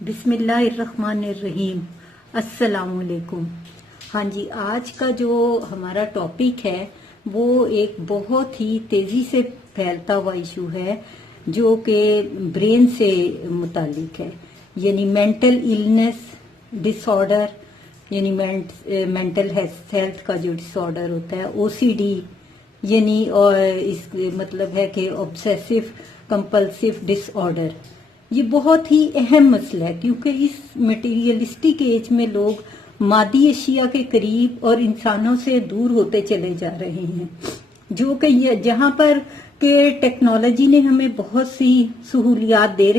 بسم اللہ الرحمن الرحیم۔ السلام علیکم۔ ہاں جی، آج کا جو ہمارا ٹاپک ہے وہ ایک بہت ہی تیزی سے پھیلتا ہوا ایشو ہے جو کہ برین سے متعلق ہے، یعنی مینٹل ایلنس ڈس آرڈر، یعنی مینٹل ہیلتھ کا جو ڈس آرڈر ہوتا ہے، او سی ڈی، یعنی اور اس مطلب ہے کہ obsessive compulsive ڈس آرڈر۔ یہ بہت ہی اہم مسئلہ ہے کیونکہ اس مٹیریلسٹک ایج میں لوگ مادی اشیاء کے قریب اور انسانوں سے دور ہوتے چلے جا رہے ہیں، جو کہ جہاں پر کہ ٹیکنالوجی نے ہمیں بہت سی سہولیات دے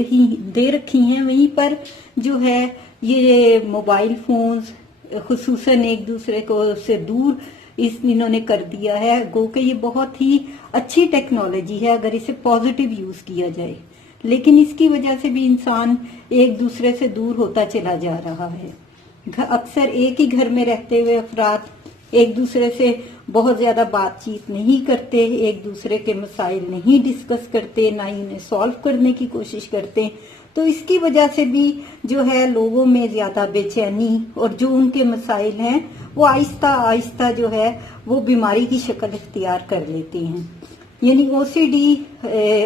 رکھی ہیں، وہیں پر جو ہے یہ موبائل فونز خصوصاً ایک دوسرے کو سے دور انہوں نے کر دیا ہے۔ گو کہ یہ بہت ہی اچھی ٹیکنالوجی ہے اگر اسے پازیٹیو یوز کیا جائے، لیکن اس کی وجہ سے بھی انسان ایک دوسرے سے دور ہوتا چلا جا رہا ہے۔ اکثر ایک ہی گھر میں رہتے ہوئے افراد ایک دوسرے سے بہت زیادہ بات چیت نہیں کرتے، ایک دوسرے کے مسائل نہیں ڈسکس کرتے، نہ ہی انہیں سالو کرنے کی کوشش کرتے، تو اس کی وجہ سے بھی جو ہے لوگوں میں زیادہ بے چینی اور جو ان کے مسائل ہیں وہ آہستہ آہستہ جو ہے وہ بیماری کی شکل اختیار کر لیتے ہیں۔ یعنی او سی ڈی،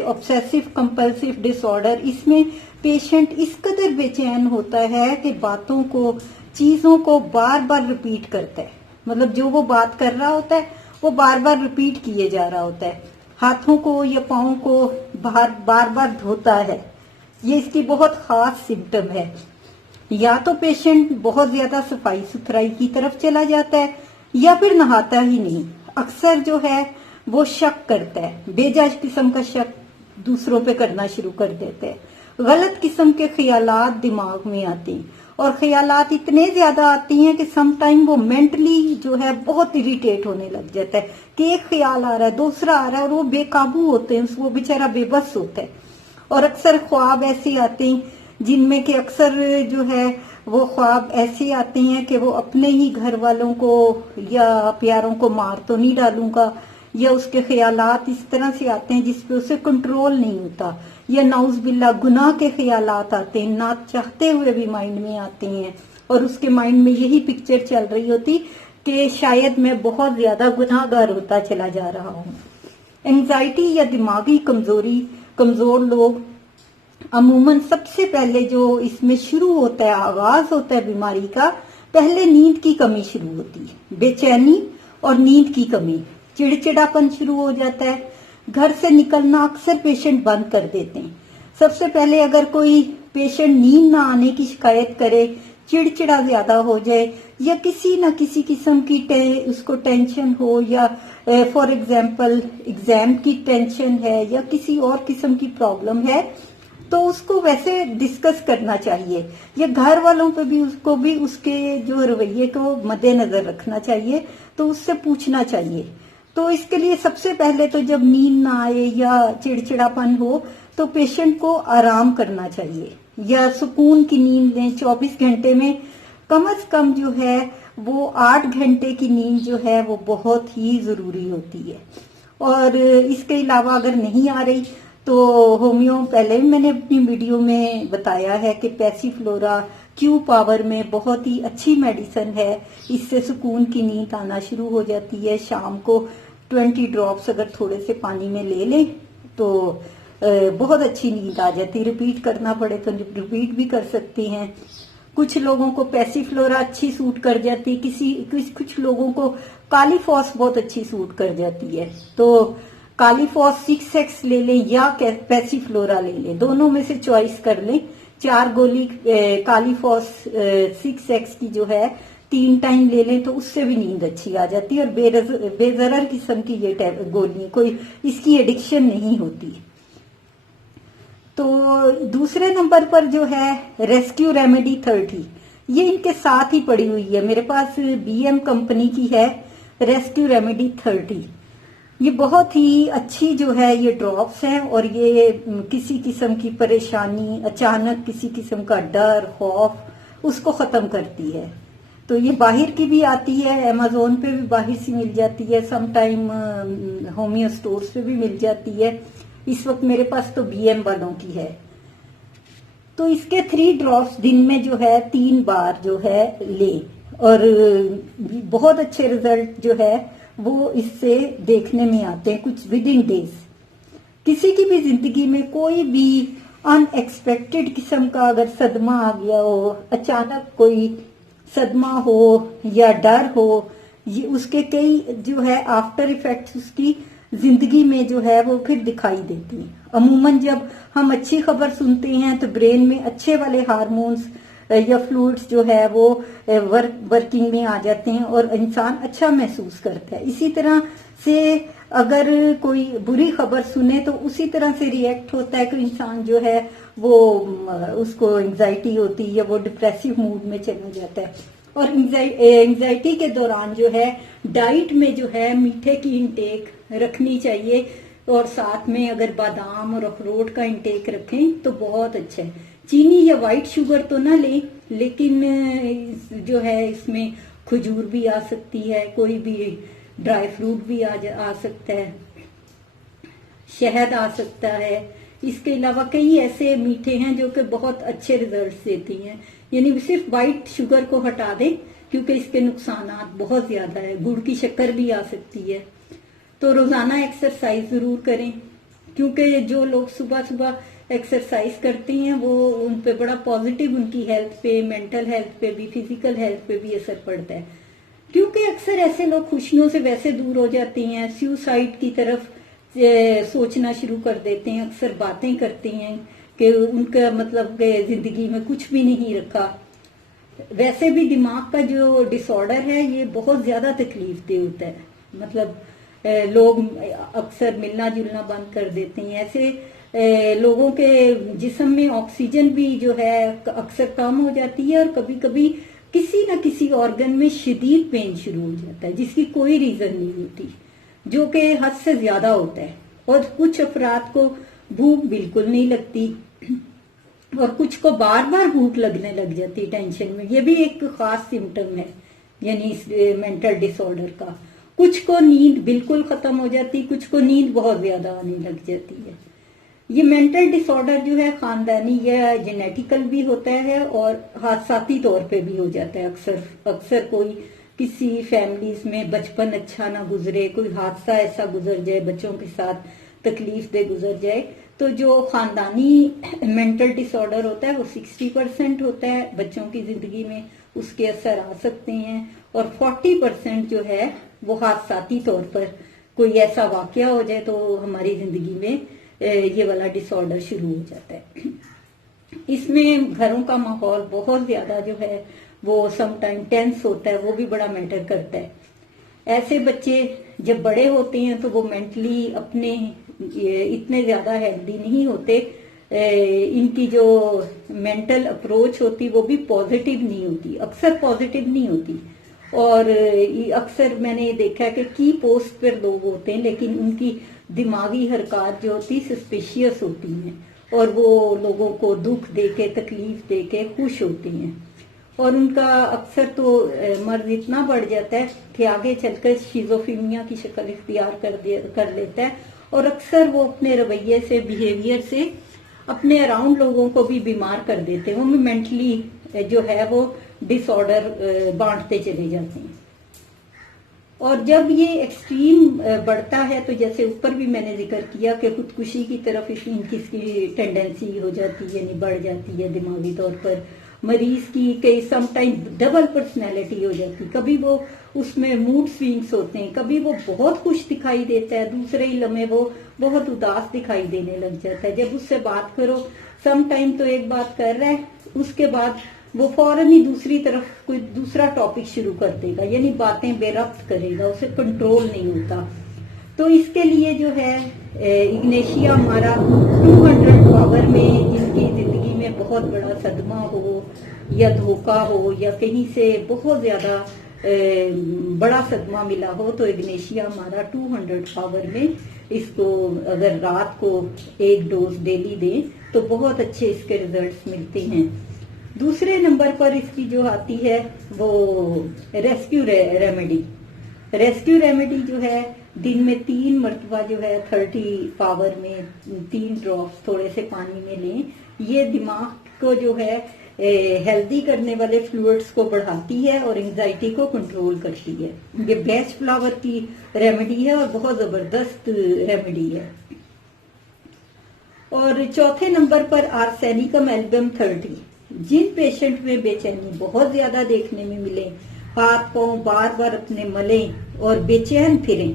obsessive compulsive ڈس آرڈر، اس میں پیشنٹ اس قدر بے چین ہوتا ہے کہ باتوں کو، چیزوں کو بار بار ریپیٹ کرتا ہے، مطلب جو وہ بات کر رہا ہوتا ہے وہ بار بار ریپیٹ کیے جا رہا ہوتا ہے، ہاتھوں کو یا پاؤں کو بار بار دھوتا ہے۔ یہ اس کی بہت خاص سمٹم ہے۔ یا تو پیشنٹ بہت زیادہ صفائی ستھرائی کی طرف چلا جاتا ہے یا پھر نہاتا ہی نہیں۔ اکثر جو ہے وہ شک کرتا ہے، بے جا قسم کا شک دوسروں پہ کرنا شروع کر دیتے ہیں، غلط قسم کے خیالات دماغ میں آتے ہیں، اور خیالات اتنے زیادہ آتی ہیں کہ سم ٹائم وہ مینٹلی جو ہے بہت اریٹیٹ ہونے لگ جاتا ہے کہ ایک خیال آ رہا ہے، دوسرا آ رہا ہے، اور وہ بے قابو ہوتے ہیں، وہ بیچارہ بے بس ہوتا ہے۔ اور اکثر خواب ایسے آتے ہیں جن میں کہ اکثر جو ہے وہ خواب ایسے آتے ہیں کہ وہ اپنے ہی گھر والوں کو یا پیاروں کو مار تو نہیں ڈالوں گا، یا اس کے خیالات اس طرح سے آتے ہیں جس پہ اسے کنٹرول نہیں ہوتا، یا نعوذ باللہ گناہ کے خیالات آتے ہیں، نہ چاہتے ہوئے بھی مائنڈ میں آتے ہیں، اور اس کے مائنڈ میں یہی پکچر چل رہی ہوتی کہ شاید میں بہت زیادہ گناہ گار ہوتا چلا جا رہا ہوں۔ اینگزائٹی یا دماغی کمزور لوگ عموماً سب سے پہلے جو اس میں شروع ہوتا ہے، آغاز ہوتا ہے بیماری کا، پہلے نیند کی کمی شروع ہوتی ہے، بے چینی اور نیند کی کمی، چڑچڑاپن شروع ہو جاتا ہے، گھر سے نکلنا اکثر پیشنٹ بند کر دیتے ہیں۔ سب سے پہلے اگر کوئی پیشنٹ نیند نہ آنے کی شکایت کرے، چڑچڑا زیادہ ہو جائے، یا کسی نہ کسی قسم کی اس کو ٹینشن ہو، یا فار ایگزامپل ایگزام کی ٹینشن ہے یا کسی اور قسم کی پرابلم ہے، تو اس کو ویسے ڈسکس کرنا چاہیے، یا گھر والوں پہ بھی اس کو بھی اس کے جو رویے کو مد نظر رکھنا چاہیے، تو اس سے پوچھنا چاہیے۔ تو اس کے لیے سب سے پہلے تو جب نیند نہ آئے یا چڑچڑاپن ہو تو پیشنٹ کو آرام کرنا چاہیے، یا سکون کی نیند لیں۔ 24 گھنٹے میں کم از کم جو ہے وہ 8 گھنٹے کی نیند جو ہے وہ بہت ہی ضروری ہوتی ہے۔ اور اس کے علاوہ اگر نہیں آ رہی تو ہومیو، پہلے بھی میں نے اپنی ویڈیو میں بتایا ہے کہ پیسی فلورا کیو پاور میں بہت ہی اچھی میڈیسن ہے، اس سے سکون کی نیند آنا شروع ہو جاتی ہے۔ شام کو 20 ڈراپس اگر تھوڑے سے پانی میں لے لیں تو بہت اچھی نیند آ جاتی، ریپیٹ کرنا پڑے تو ریپیٹ بھی کر سکتی ہیں۔ کچھ لوگوں کو پیسی فلورا اچھی سوٹ کر جاتی، کچھ لوگوں کو کالی فاس بہت اچھی سوٹ کر جاتی ہے، تو کالی فاس 6X لے لیں یا پیسی فلورا لے لیں، دونوں میں سے چوائس کر لیں۔ 4 گولی کالی فاس 6X کی جو ہے 3 ٹائم لے لیں تو اس سے بھی نیند اچھی آ جاتی ہے، اور بے ضرر قسم کی یہ گولی، کوئی اس کی ایڈکشن نہیں ہوتی۔ تو دوسرے نمبر پر جو ہے ریسکیو ریمیڈی 30، یہ ان کے ساتھ ہی پڑی ہوئی ہے، میرے پاس BM کمپنی کی ہے ریسکیو ریمیڈی 30۔ یہ بہت ہی اچھی جو ہے یہ ڈراپس ہیں، اور یہ کسی قسم کی پریشانی، اچانک کسی قسم کا ڈر، خوف، اس کو ختم کرتی ہے۔ تو یہ باہر کی بھی آتی ہے، Amazon پہ بھی باہر سے مل جاتی ہے، سم ٹائم ہومیو سٹورز پہ بھی مل جاتی ہے۔ اس وقت میرے پاس تو BM والوں کی ہے۔ تو اس کے 3 ڈراپس دن میں جو ہے 3 بار جو ہے لے، اور بہت اچھے ریزلٹ جو ہے وہ اس سے دیکھنے میں آتے ہیں کچھ ود ان ڈیز۔ کسی کی بھی زندگی میں کوئی بھی ان ایکسپیکٹڈ قسم کا اگر صدمہ آ گیا ہو، اچانک کوئی صدمہ ہو یا ڈر ہو، یہ اس کے کئی جو ہے آفٹر ایفیکٹس اس کی زندگی میں جو ہے وہ پھر دکھائی دیتی ہیں۔ عموماً جب ہم اچھی خبر سنتے ہیں تو برین میں اچھے والے ہارمونز یا فلوئڈز جو ہے وہ ورکنگ میں آ جاتے ہیں اور انسان اچھا محسوس کرتا ہے۔ اسی طرح سے اگر کوئی بری خبر سنے تو اسی طرح سے ریئیکٹ ہوتا ہے کہ انسان جو ہے وہ اس کو انگزائٹی ہوتی ہے یا وہ ڈپریسو موڈ میں چلا جاتا ہے۔ اور انگزائٹی کے دوران جو ہے ڈائٹ میں جو ہے میٹھے کی انٹیک رکھنی چاہیے، اور ساتھ میں اگر بادام اور اخروٹ کا انٹیک رکھیں تو بہت اچھا ہے۔ چینی یا وائٹ شوگر تو نہ لیں، لیکن جو ہے اس میں کھجور بھی آ سکتی ہے، کوئی بھی ڈرائی فروٹ بھی آ سکتا ہے، شہد آ سکتا ہے۔ اس کے علاوہ کئی ایسے میٹھے ہیں جو کہ بہت اچھے ریزلٹس دیتی ہیں، یعنی صرف وائٹ شوگر کو ہٹا دیں کیونکہ اس کے نقصانات بہت زیادہ ہے۔ گڑ کی شکر بھی آ سکتی ہے۔ تو روزانہ ایکسرسائز ضرور کریں، کیونکہ جو لوگ صبح صبح ایکسرسائز کرتے ہیں وہ ان پہ بڑا پازیٹیو ان کی ہیلتھ پہ، مینٹل ہیلتھ پہ بھی، فزیکل ہیلتھ پہ بھی اثر پڑتا ہے۔ کیونکہ اکثر ایسے لوگ خوشیوں سے ویسے دور ہو جاتے ہیں، سیوسائڈ کی طرف سوچنا شروع کر دیتے ہیں، اکثر باتیں کرتے ہیں کہ ان کا مطلب کہ زندگی میں کچھ بھی نہیں رکھا۔ ویسے بھی دماغ کا جو ڈس آرڈر ہے یہ بہت زیادہ تکلیف دہ ہوتا ہے، مطلب لوگ اکثر ملنا جلنا بند کر دیتے ہیں۔ ایسے لوگوں کے جسم میں آکسیجن بھی جو ہے اکثر کم ہو جاتی ہے، اور کبھی کبھی کسی نہ کسی آرگن میں شدید پین شروع ہو جاتا ہے جس کی کوئی ریزن نہیں ہوتی، جو کہ حد سے زیادہ ہوتا ہے۔ اور کچھ افراد کو بھوک بالکل نہیں لگتی، اور کچھ کو بار بار بھوک لگنے لگ جاتی ٹینشن میں، یہ بھی ایک خاص سمٹم ہے یعنی اس مینٹل ڈس آرڈر کا۔ کچھ کو نیند بالکل ختم ہو جاتی، کچھ کو نیند بہت زیادہ آنے لگ جاتی ہے۔ یہ مینٹل ڈس آرڈر جو ہے خاندانی یا جینیٹیکل بھی ہوتا ہے اور حادثاتی طور پہ بھی ہو جاتا ہے۔ اکثر کوئی کسی فیملیز میں بچپن اچھا نہ گزرے، کوئی حادثہ ایسا گزر جائے، بچوں کے ساتھ تکلیف دہ گزر جائے، تو جو خاندانی مینٹل ڈس آرڈر ہوتا ہے وہ 60% ہوتا ہے بچوں کی زندگی میں، اس کے اثر آ سکتے ہیں، اور 40% جو ہے وہ حادثاتی طور پر کوئی ایسا واقعہ ہو جائے تو ہماری زندگی میں یہ والا ڈس آرڈر شروع ہو جاتا ہے۔ اس میں گھروں کا ماحول بہت زیادہ جو ہے وہ سم ٹائم ٹینس ہوتا ہے، وہ بھی بڑا میٹر کرتا ہے۔ ایسے بچے جب بڑے ہوتے ہیں تو وہ مینٹلی اپنے اتنے زیادہ ہیلدی نہیں ہوتے، ان کی جو مینٹل اپروچ ہوتی وہ بھی پازیٹیو نہیں ہوتی، اکثر پازیٹیو نہیں ہوتی، اور اکثر میں نے یہ دیکھا ہے کہ کی پوسٹ پر لوگ ہوتے ہیں لیکن ان کی دماغی حرکات جو ہوتی سسپیشیس ہوتی ہیں، اور وہ لوگوں کو دکھ دے کے، تکلیف دے کے خوش ہوتی ہیں، اور ان کا اکثر تو مرض اتنا بڑھ جاتا ہے کہ آگے چل کر شیزوفرینیا کی شکل اختیار کر لیتا ہے، اور اکثر وہ اپنے رویے سے، بیہیویئر سے اپنے اراؤنڈ لوگوں کو بھی بیمار کر دیتے ہیں، وہ مینٹلی جو ہے وہ ڈس آرڈر بانٹتے چلے جاتے ہیں۔ اور جب یہ ایکسٹریم بڑھتا ہے تو جیسے اوپر بھی میں نے ذکر کیا کہ خودکشی کی طرف ان کی ٹینڈنسی ہو جاتی ہے، یعنی بڑھ جاتی ہے دماغی طور پر۔ مریض کی کئی سم ٹائم ڈبل پرسنالٹی ہو جاتی، کبھی وہ اس میں موڈ سوئنگس ہوتے ہیں، کبھی وہ بہت خوش دکھائی دیتا ہے، دوسرے ہی لمحے وہ بہت اداس دکھائی دینے لگ جاتا ہے۔ جب اس سے بات کرو سم ٹائم تو ایک بات کر رہا ہے، اس کے بعد وہ فوراً ہی دوسری طرف کوئی دوسرا ٹاپک شروع کر دے گا، یعنی باتیں بے ربط کرے گا، اسے کنٹرول نہیں ہوتا۔ تو اس کے لیے جو ہے اگنیشیا ہمارا 200 پاور میں جن کی زندگی میں بہت بڑا صدمہ ہو یا دھوکہ ہو یا کہیں سے بہت زیادہ بڑا صدمہ ملا ہو، تو اگنیشیا ہمارا 200 پاور میں اس کو اگر رات کو 1 ڈوز ڈیلی دیں تو بہت اچھے اس کے ریزلٹس ملتے ہیں۔ دوسرے نمبر پر اس کی جو آتی ہے وہ ریسکیو ریمیڈی۔ ریسکیو ریمیڈی جو ہے دن میں 3 مرتبہ جو ہے 30 پاور میں 3 ڈراپس تھوڑے سے پانی میں لیں، یہ دماغ کو جو ہے ہیلدی کرنے والے فلوئڈز کو بڑھاتی ہے اور انگزائٹی کو کنٹرول کرتی ہے. یہ بیچ فلاور کی ریمیڈی ہے اور بہت زبردست ریمیڈی ہے. اور چوتھے نمبر پر آرسینیکم ایلبم 30. جن پیشنٹ میں بے چینی بہت زیادہ دیکھنے میں ملے، ہاتھ پاؤں بار بار اپنے ملیں اور بے چین پھریں،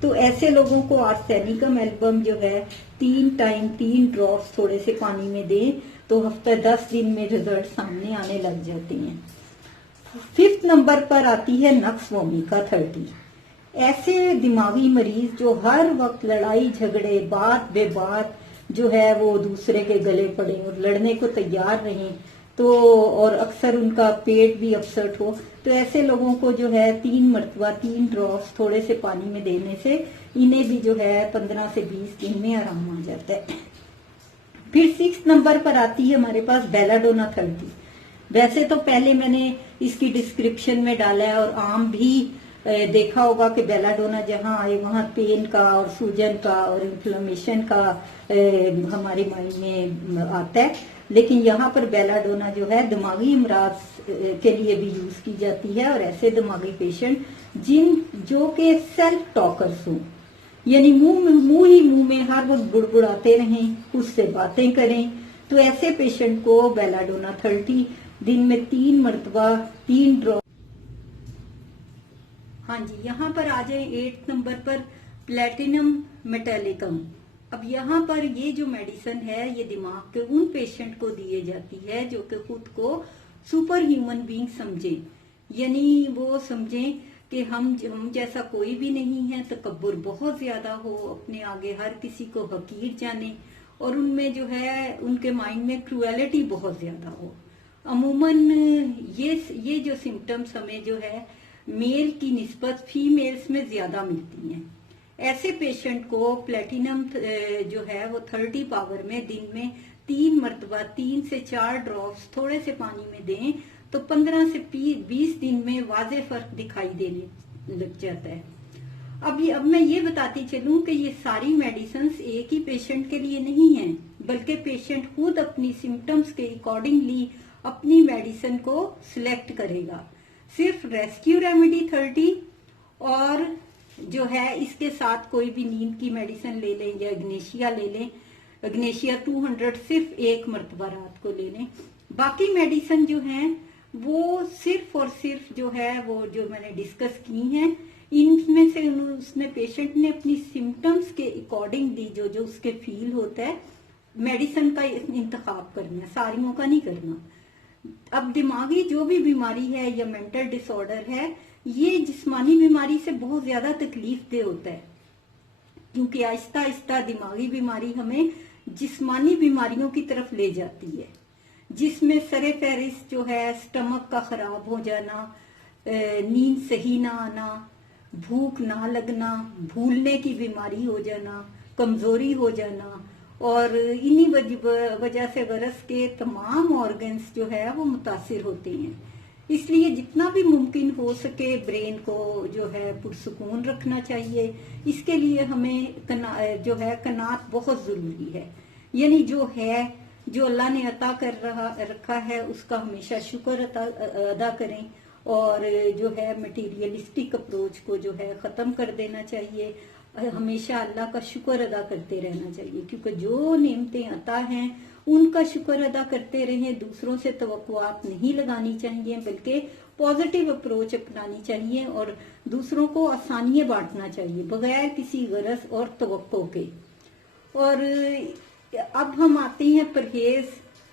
تو ایسے لوگوں کو آرسینیکم ایلبم جو ہے 3 ٹائم 3 ڈراپس تھوڑے سے پانی میں دیں تو ہفتہ 10 دن میں رزلٹ سامنے آنے لگ جاتے ہیں. 5 نمبر پر آتی ہے نکس وومیکا 30. ایسے دماغی مریض جو ہر وقت لڑائی جھگڑے بات بے بات جو ہے وہ دوسرے کے گلے پڑے اور لڑنے کو تیار رہیں، تو اور اکثر ان کا پیٹ بھی اپسٹ ہو، تو ایسے لوگوں کو جو ہے 3 مرتبہ 3 ڈراپس تھوڑے سے پانی میں دینے سے انہیں بھی جو ہے 15 سے 20 دن میں آرام آ جاتا ہے. پھر 6 نمبر پر آتی ہے ہمارے پاس بیلاڈونا 30. ویسے تو پہلے میں نے اس کی ڈسکرپشن میں ڈالا ہے اور عام بھی دیکھا ہوگا کہ بیلاڈونا جہاں آئے وہاں پین کا اور سوجن کا اور انفلمیشن کا ہمارے مائنڈ میں آتا ہے، لیکن یہاں پر بیلاڈونا جو ہے دماغی امراض کے لیے بھی یوز کی جاتی ہے. اور ایسے دماغی پیشنٹ جو کہ سیلف ٹاکرز ہوں، یعنی منہ میں ہر وقت بڑبڑاتے رہیں، خود سے باتیں کریں، تو ایسے پیشنٹ کو بیلاڈونا 30 دن میں 3 مرتبہ 3 ڈراپ. ہاں جی، یہاں پر آ جائیں 8 نمبر پر پلیٹینم میٹیلکم. اب یہاں پر یہ جو میڈیسن ہے یہ دماغ کے ان پیشنٹ کو دیے جاتی ہے جو کہ خود کو سپر ہیومن بینگ سمجھیں، یعنی وہ سمجھیں کہ ہم جیسا کوئی بھی نہیں ہے، تکبر بہت زیادہ ہو، اپنے آگے ہر کسی کو حقیر جانے، اور ان میں جو ہے ان کے مائنڈ میں کروئلٹی بہت زیادہ ہو. عموماً یہ جو سمٹمز ہمیں جو ہے میل کی نسبت فیمیلز میں زیادہ ملتی ہیں. ایسے پیشنٹ کو پلیٹینم جو ہے وہ 30 پاور میں دن میں 3 مرتبہ 3 سے 4 ڈراپس تھوڑے سے پانی میں دیں تو 15 سے 20 دن میں واضح فرق دکھائی دینے لگ جاتا ہے. اب میں یہ بتاتی چلوں کہ یہ ساری میڈیسنز ایک ہی پیشنٹ کے لیے نہیں ہیں، بلکہ پیشنٹ خود اپنی سمٹمز کے اکارڈنگلی اپنی میڈیسن کو سلیکٹ کرے گا. صرف ریسکیو ریمیڈی 30 اور جو ہے اس کے ساتھ کوئی بھی نیند کی میڈیسن لے لیں یا اگنیشیا لے لیں، اگنیشیا 200 صرف 1 مرتبہ رات کو لے لیں. باقی میڈیسن جو ہیں وہ صرف اور صرف جو ہے وہ جو میں نے ڈسکس کی ہیں، ان میں سے اس نے پیشنٹ نے اپنی سمٹمز کے اکارڈنگلی جو اس کے فیل ہوتا ہے میڈیسن کا انتخاب کرنا ہے، ساریوں کا نہیں کرنا. اب دماغی جو بھی بیماری ہے یا مینٹل ڈس آرڈر ہے، یہ جسمانی بیماری سے بہت زیادہ تکلیف دہ ہوتا ہے، کیونکہ آہستہ آہستہ دماغی بیماری ہمیں جسمانی بیماریوں کی طرف لے جاتی ہے، جس میں سر فہرست جو ہے سٹمک کا خراب ہو جانا، نیند صحیح نہ آنا، بھوک نہ لگنا، بھولنے کی بیماری ہو جانا، کمزوری ہو جانا، اور انہی وجہ سے غرض کے تمام آرگنز جو ہے وہ متاثر ہوتے ہیں. اس لیے جتنا بھی ممکن ہو سکے برین کو جو ہے پرسکون رکھنا چاہیے. اس کے لیے ہمیں جو ہے قناعت بہت ضروری ہے، یعنی جو اللہ نے عطا کر رکھا ہے اس کا ہمیشہ شکر ادا کریں، اور جو ہے مٹیریلسٹک اپروچ کو جو ہے ختم کر دینا چاہیے. ہمیشہ اللہ کا شکر ادا کرتے رہنا چاہیے، کیونکہ جو نعمتیں عطا ہیں ان کا شکر ادا کرتے رہیں. دوسروں سے توقعات نہیں لگانی چاہیے، بلکہ پازیٹیو اپروچ اپنانی چاہیے اور دوسروں کو آسانیاں بانٹنا چاہیے بغیر کسی غرض اور توقع کے. اور اب ہم آتے ہیں پرہیز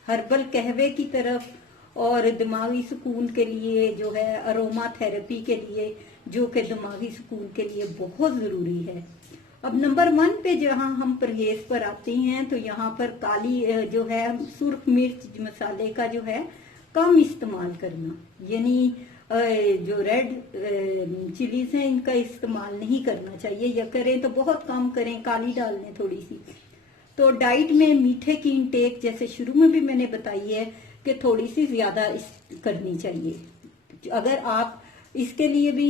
ہربل قہوے کی طرف، اور دماغی سکون کے لیے جو ہے اروما تھراپی کے لیے، جو کہ دماغی سکون کے لیے بہت ضروری ہے. اب نمبر 1 پہ جہاں ہم پرہیز پر آتے ہیں تو یہاں پر کالی جو ہے سرخ مرچ مسالے کا جو ہے کم استعمال کرنا، یعنی جو ریڈ چلیز ہیں ان کا استعمال نہیں کرنا چاہیے، یا کریں تو بہت کم کریں، کالی ڈال لیں تھوڑی سی. تو ڈائٹ میں میٹھے کی انٹیک جیسے شروع میں بھی میں نے بتائی ہے کہ تھوڑی سی زیادہ کرنی چاہیے. اگر آپ اس کے لیے بھی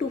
to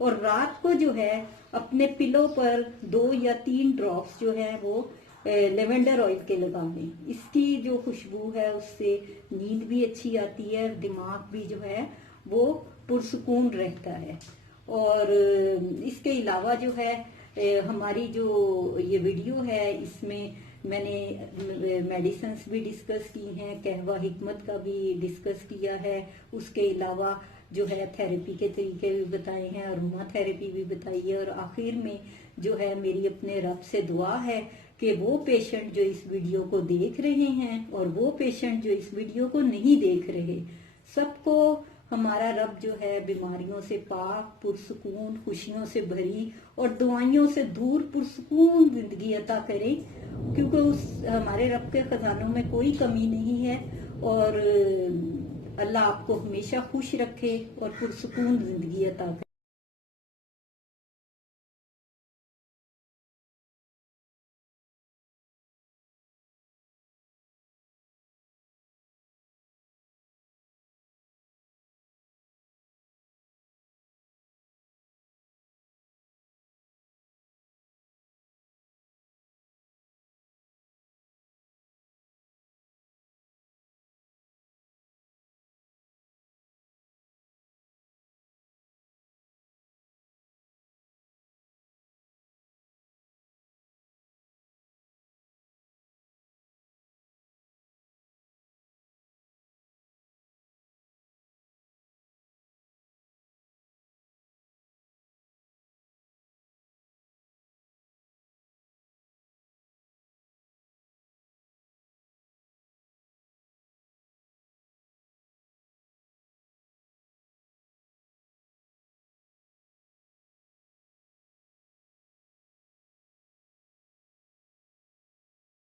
اور رات کو جو ہے اپنے پلو پر 2 یا 3 ڈراپس جو ہے وہ لیونڈر آئل کے لگانے. اس کی جو خوشبو ہے اس سے نیند بھی اچھی آتی ہے، دماغ بھی جو ہے وہ پرسکون رہتا ہے. اور اس کے علاوہ جو ہے ہماری جو یہ ویڈیو ہے اس میں میں نے میڈیسنز بھی ڈسکس کی ہیں، قہوہ حکمت کا بھی ڈسکس کیا ہے، اس کے علاوہ جو ہے تھیراپی کے طریقے بھی بتائے ہیں، اروما تھیراپی بھی بتائی ہے. اور آخر میں جو ہے میری اپنے رب سے دعا ہے کہ وہ پیشنٹ جو اس ویڈیو کو دیکھ رہے ہیں اور وہ پیشنٹ جو اس ویڈیو کو نہیں دیکھ رہے، سب کو ہمارا رب جو ہے بیماریوں سے پاک، پرسکون، خوشیوں سے بھری اور دوائیوں سے دور پرسکون زندگی عطا کرے، کیونکہ ہمارے رب کے خزانوں میں کوئی کمی نہیں ہے. اور اللہ آپ کو ہمیشہ خوش رکھے اور پرسکون زندگی عطا کرے.